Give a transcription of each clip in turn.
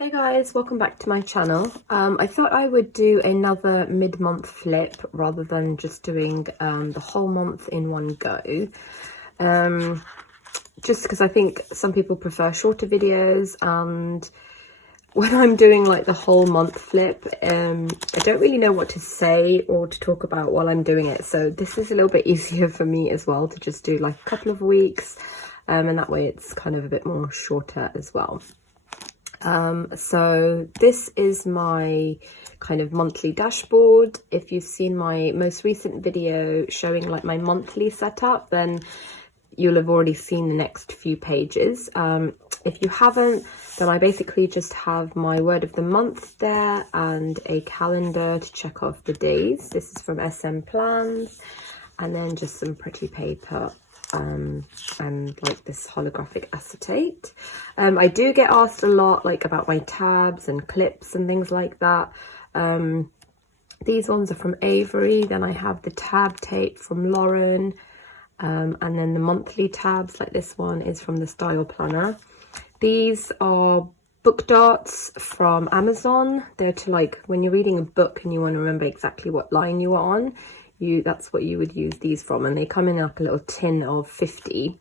Hey guys, welcome back to my channel. I thought I would do another mid-month flip rather than just doing the whole month in one go. Just because I think some people prefer shorter videos, and when I'm doing like the whole month flip, I don't really know what to say or to talk about while I'm doing it. So this is a little bit easier for me as well to just do like a couple of weeks, and that way it's kind of a bit more shorter as well. So this is my kind of monthly dashboard. If you've seen my most recent video showing like my monthly setup, then you'll have already seen the next few pages. If you haven't, then I basically just have my word of the month there and a calendar to check off the days. This is from SM Plans, and then just some pretty paper and like this holographic acetate. I do get asked a lot like about my tabs and clips and things like that. These ones are from Avery. Then I have the tab tape from Lauren, and then the monthly tabs like this one is from the Style Planner. These are book darts from Amazon. They're to like when you're reading a book and you want to remember exactly what line you are on, that's what you would use these from, and they come in like a little tin of 50.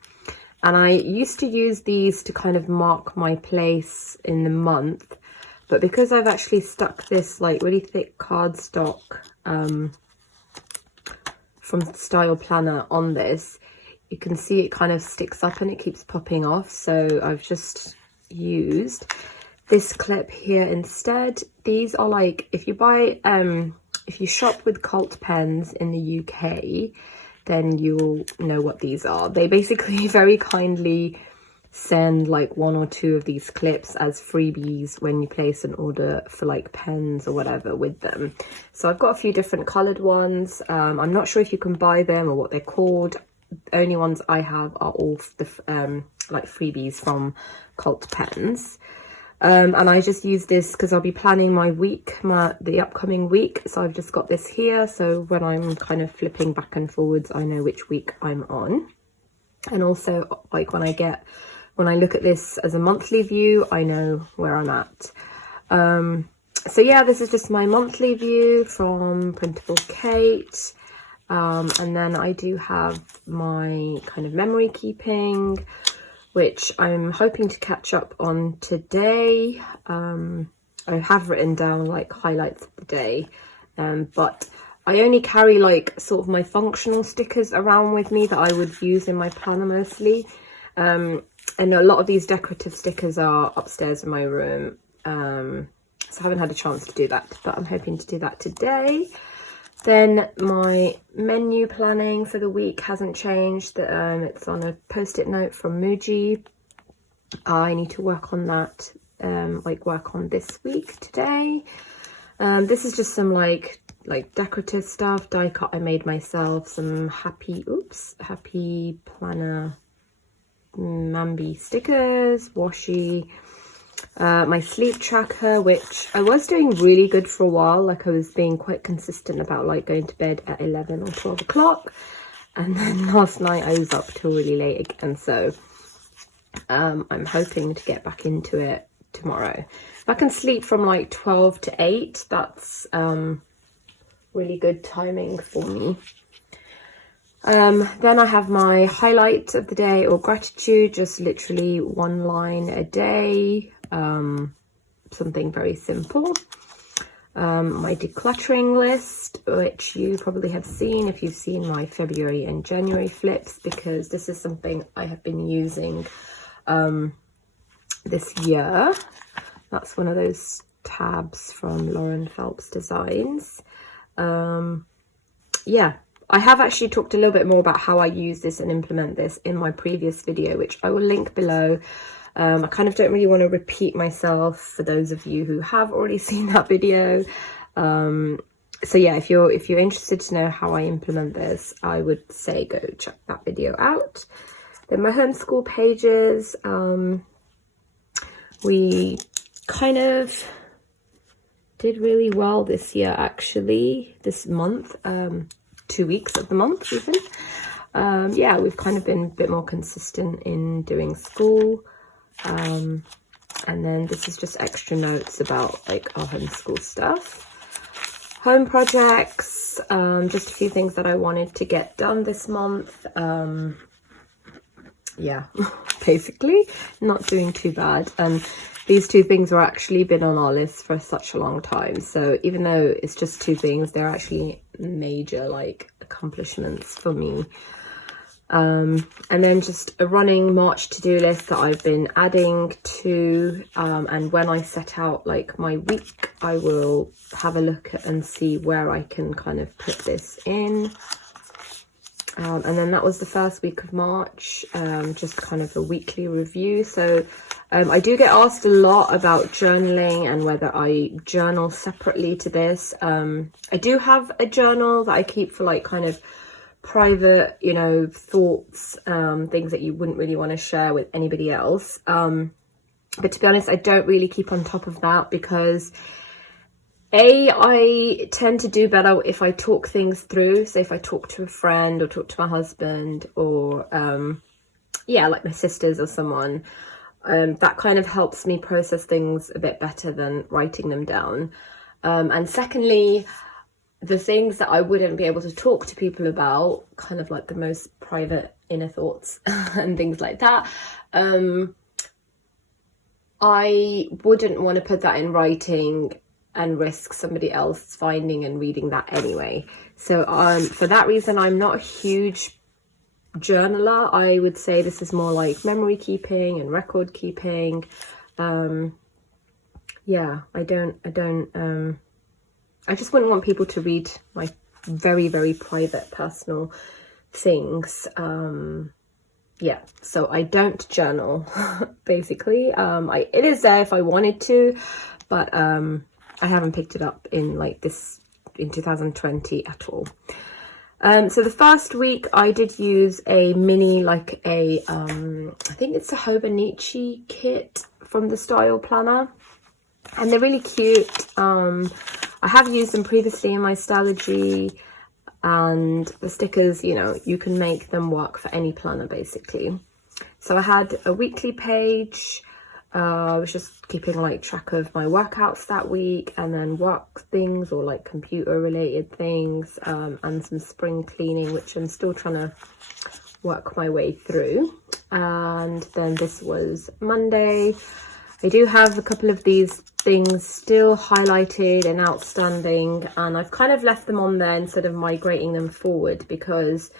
And I used to use these to kind of mark my place in the month, but because I've actually stuck this like really thick cardstock from Style Planner on this, you can see it kind of sticks up and it keeps popping off. So I've just used this clip here instead. These are like, if you shop with Cult pens in the UK, then you'll know what these are. They basically very kindly send like 1 or 2 of these clips as freebies when you place an order for like pens or whatever with them. So I've got a few different coloured ones. I'm not sure if you can buy them or what they're called. The only ones I have are all the like freebies from Cult pens. And I just use this because I'll be planning my week, the upcoming week. So I've just got this here. So when I'm kind of flipping back and forwards, I know which week I'm on. And also like when I look at this as a monthly view, I know where I'm at. So yeah, this is just my monthly view from Printable Kate. And then I do have my kind of memory keeping, which I'm hoping to catch up on today. I have written down like highlights of the day, but I only carry like sort of my functional stickers around with me that I would use in my planner mostly. And a lot of these decorative stickers are upstairs in my room, so I haven't had a chance to do that, but I'm hoping to do that today. Then my menu planning for the week hasn't changed. It's on a post-it note from Muji. I need to work on that, work on this week today. This is just some like decorative stuff, die cut I made myself, some happy planner Mambi stickers, washi. My sleep tracker, which I was doing really good for a while. Like I was being quite consistent about like going to bed at 11 or 12 o'clock, and then last night I was up till really late again. So I'm hoping to get back into it tomorrow. If I can sleep from like 12 to 8, that's really good timing for me. Then I have my highlight of the day or gratitude, just literally 1 line a day, something very simple. My decluttering list, which you probably have seen if you've seen my February and January flips, because this is something I have been using this year. That's one of those tabs from Lauren Phelps Designs. Yeah, I have actually talked a little bit more about how I use this and implement this in my previous video, which I will link below. I kind of don't really want to repeat myself for those of you who have already seen that video. So yeah, if you're interested to know how I implement this, I would say go check that video out. Then my homeschool pages, we kind of did really well this year, actually, this month, 2 weeks of the month even. Yeah, we've kind of been a bit more consistent in doing school. And then this is just extra notes about like our homeschool stuff. Home projects, just a few things that I wanted to get done this month. Yeah, basically not doing too bad. And these two things were actually been on our list for such a long time. So even though it's just two things, they're actually major like accomplishments for me. And then just a running March to-do list that I've been adding to, and when I set out like my week, I will have a look at and see where I can kind of put this in. And then that was the first week of March, just kind of a weekly review. So I do get asked a lot about journaling and whether I journal separately to this. I do have a journal that I keep for like kind of private, you know, thoughts, things that you wouldn't really want to share with anybody else. But to be honest, I don't really keep on top of that because I tend to do better if I talk things through. So if I talk to a friend or talk to my husband or yeah, like my sisters or someone, that kind of helps me process things a bit better than writing them down. And secondly, the things that I wouldn't be able to talk to people about, kind of like the most private inner thoughts and things like that, I wouldn't want to put that in writing and risk somebody else finding and reading that anyway. So for that reason, I'm not a huge journaler. I would say this is more like memory keeping and record keeping. Yeah, I just wouldn't want people to read my very, very private personal things. Yeah, so I don't journal basically. It is there if I wanted to, but I haven't picked it up in 2020 at all. So the first week I did use a mini, like I think it's a Hobonichi kit from the Style Planner, and they're really cute. I have used them previously in my Stalogy, and the stickers, you know, you can make them work for any planner basically. So I had a weekly page. I was just keeping like track of my workouts that week, and then work things or like computer related things, and some spring cleaning, which I'm still trying to work my way through. And then this was Monday. I do have a couple of these things still highlighted and outstanding, and I've kind of left them on there instead of migrating them forward because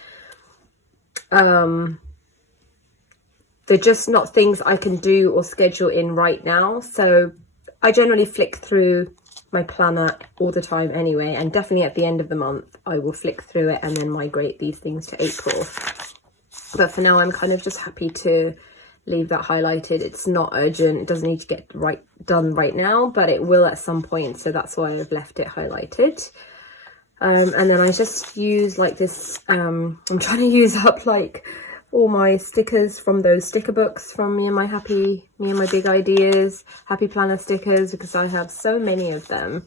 they're just not things I can do or schedule in right now. So I generally flick through my planner all the time anyway, and definitely at the end of the month I will flick through it and then migrate these things to April. But for now I'm kind of just happy to leave that highlighted. It's not urgent, it doesn't need to get done right now, but it will at some point, so that's why I've left it highlighted. And then I just use like this, I'm trying to use up like all my stickers from those sticker books from me and my big ideas happy planner stickers, because I have so many of them.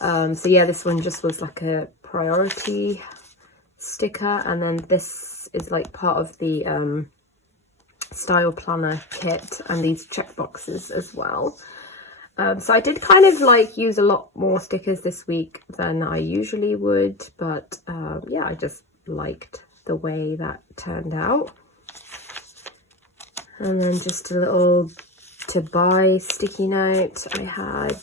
So yeah, this one just was like a priority sticker, and then this is like part of the Style Planner kit, and these check boxes as well. So I did kind of like use a lot more stickers this week than I usually would, but yeah, I just liked the way that turned out. And then just a little to buy sticky note I had,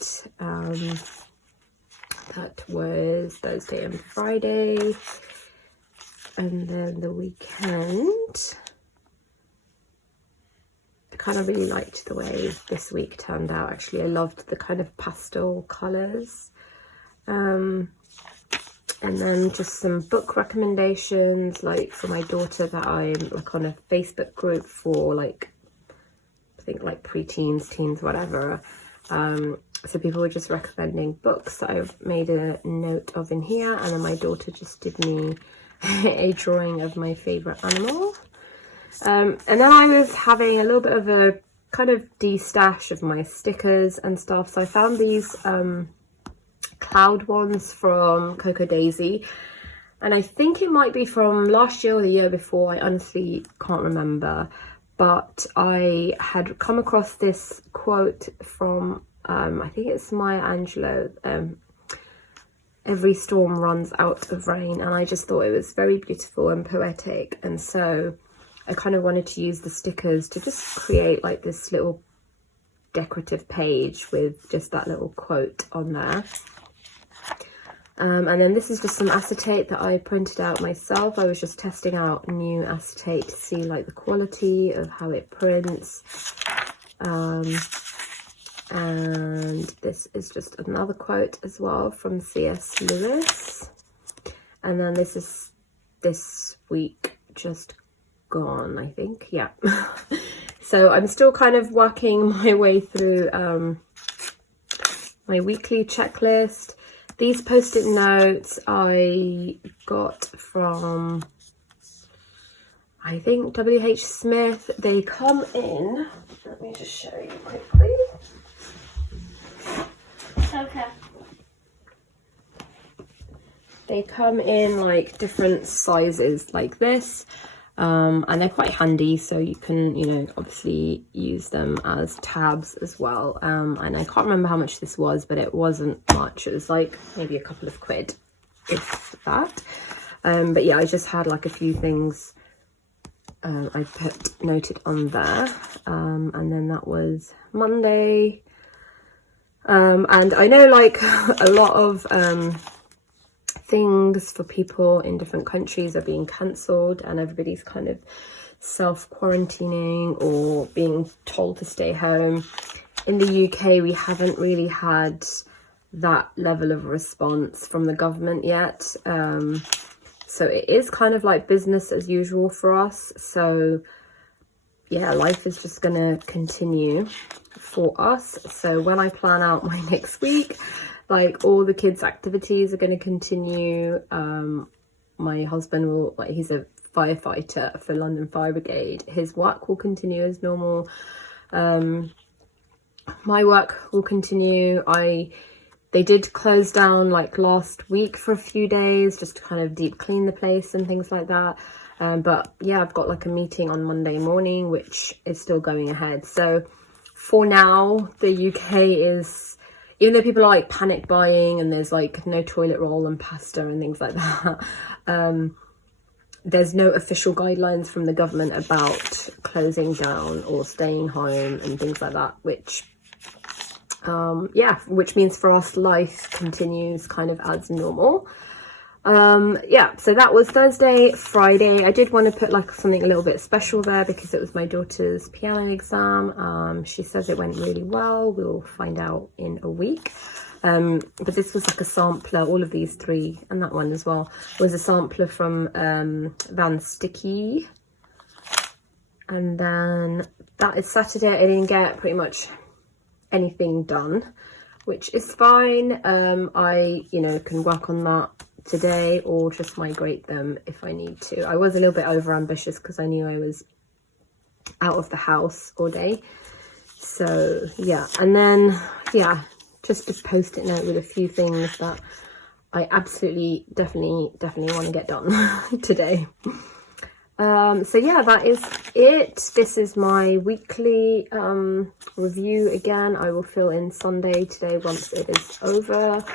that was Thursday and Friday. And then the weekend, I kind of really liked the way this week turned out. Actually, I loved the kind of pastel colours. And then just some book recommendations, like for my daughter, that I'm like on a Facebook group for like, I think like pre-teens, teens, whatever. So people were just recommending books that I've made a note of in here. And then my daughter just did me a drawing of my favourite animal. And then I was having a little bit of a kind of de-stash of my stickers and stuff. So I found these cloud ones from Coco Daisy, and I think it might be from last year or the year before. I honestly can't remember, but I had come across this quote from, I think it's Maya Angelou, every storm runs out of rain, and I just thought it was very beautiful and poetic, and so I kind of wanted to use the stickers to just create like this little decorative page with just that little quote on there. And then this is just some acetate that I printed out myself. I was just testing out new acetate to see like the quality of how it prints. And this is just another quote as well from C.S. Lewis. And then this is this week just gone, I think. Yeah. So I'm still kind of working my way through my weekly checklist. These post-it notes I got from, I think, W.H. Smith. They come in, let me just show you quickly. Okay. They come in like different sizes like this. And they're quite handy, so you can, you know, obviously use them as tabs as well. And I can't remember how much this was, but it wasn't much. It was like maybe a couple of quid, if that. But yeah, I just had like a few things I put noted on there. And then that was Monday. And I know like a lot of things for people in different countries are being cancelled, and everybody's kind of self-quarantining or being told to stay home. In the UK, we haven't really had that level of response from the government yet. So it is kind of like business as usual for us. So yeah, life is just gonna continue for us. So when I plan out my next week, like all the kids' activities are going to continue. My husband will, like, he's a firefighter for London Fire Brigade. His work will continue as normal. My work will continue. They did close down like last week for a few days just to kind of deep clean the place and things like that. But yeah, I've got like a meeting on Monday morning, which is still going ahead. So for now, the UK is, even though people are like panic buying and there's like no toilet roll and pasta and things like that, there's no official guidelines from the government about closing down or staying home and things like that, which yeah, which means for us life continues kind of as normal. Yeah, so that was Thursday. Friday, I did want to put like something a little bit special there because it was my daughter's piano exam. She says it went really well. We'll find out in a week. But this was like a sampler. All of these three and that one as well was a sampler from Van Sticky. And then that is Saturday. I didn't get pretty much anything done, which is fine. I, you know, can work on that today or just migrate them if I need to. I was a little bit over ambitious because I knew I was out of the house all day. So yeah, and then yeah, just a post-it note with a few things that I absolutely definitely want to get done today. So yeah, that is it. This is my weekly review. Again, I will fill in Sunday today once it is over.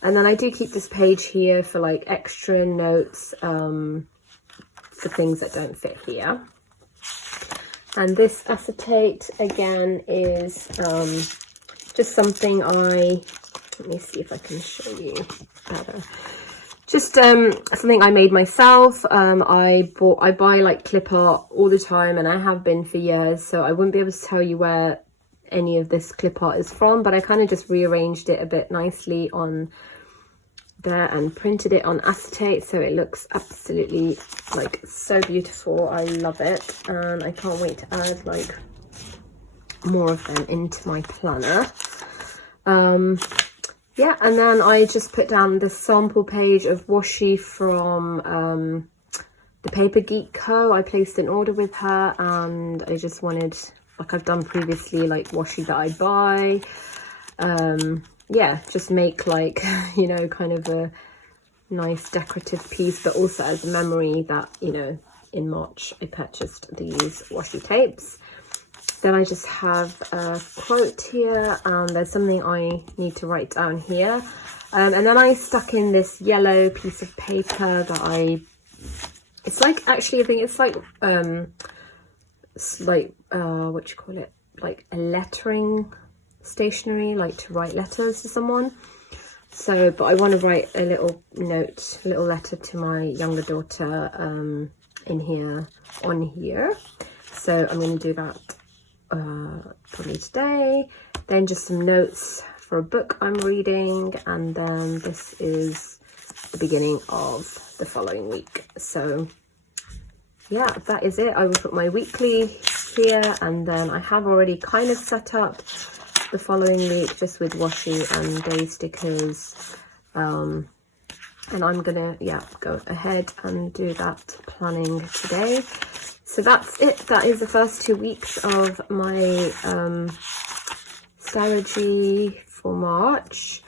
And then I do keep this page here for like extra notes for things that don't fit here. And this acetate again is just something let me see if I can show you better. Just something I made myself. I buy like clip art all the time, and I have been for years, so I wouldn't be able to tell you where any of this clip art is from, but I kind of just rearranged it a bit nicely on there and printed it on acetate, so it looks absolutely like so beautiful. I love it, and I can't wait to add like more of them into my planner. Yeah, and then I just put down the sample page of washi from the Paper Geek Co. I placed an order with her, and I just wanted, like I've done previously, like washi that I buy. Yeah, just make like, you know, kind of a nice decorative piece, but also as a memory that, you know, in March I purchased these washi tapes. Then I just have a quote here, and there's something I need to write down here. And then I stuck in this yellow piece of paper that it's like, actually I think it's like what do you call it, like a lettering stationery, like to write letters to someone. So, but I want to write a little note, a little letter to my younger daughter in here, on here. So I'm going to do that probably today. Then just some notes for a book I'm reading, and then this is the beginning of the following week. So yeah, that is it. I will put my weekly here, and then I have already kind of set up the following week just with washi and day stickers, and I'm gonna go ahead and do that planning today. So that's it. That is the first 2 weeks of my Stalogy for March,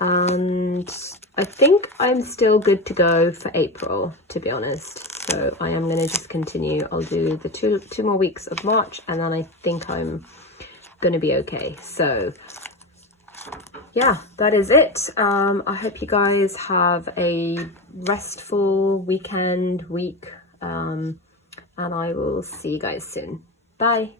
and I think I'm still good to go for April, to be honest. So I am going to just continue. I'll do the two more weeks of March, and then I think I'm going to be okay. So yeah, that is it. I hope you guys have a restful week, and I will see you guys soon. Bye.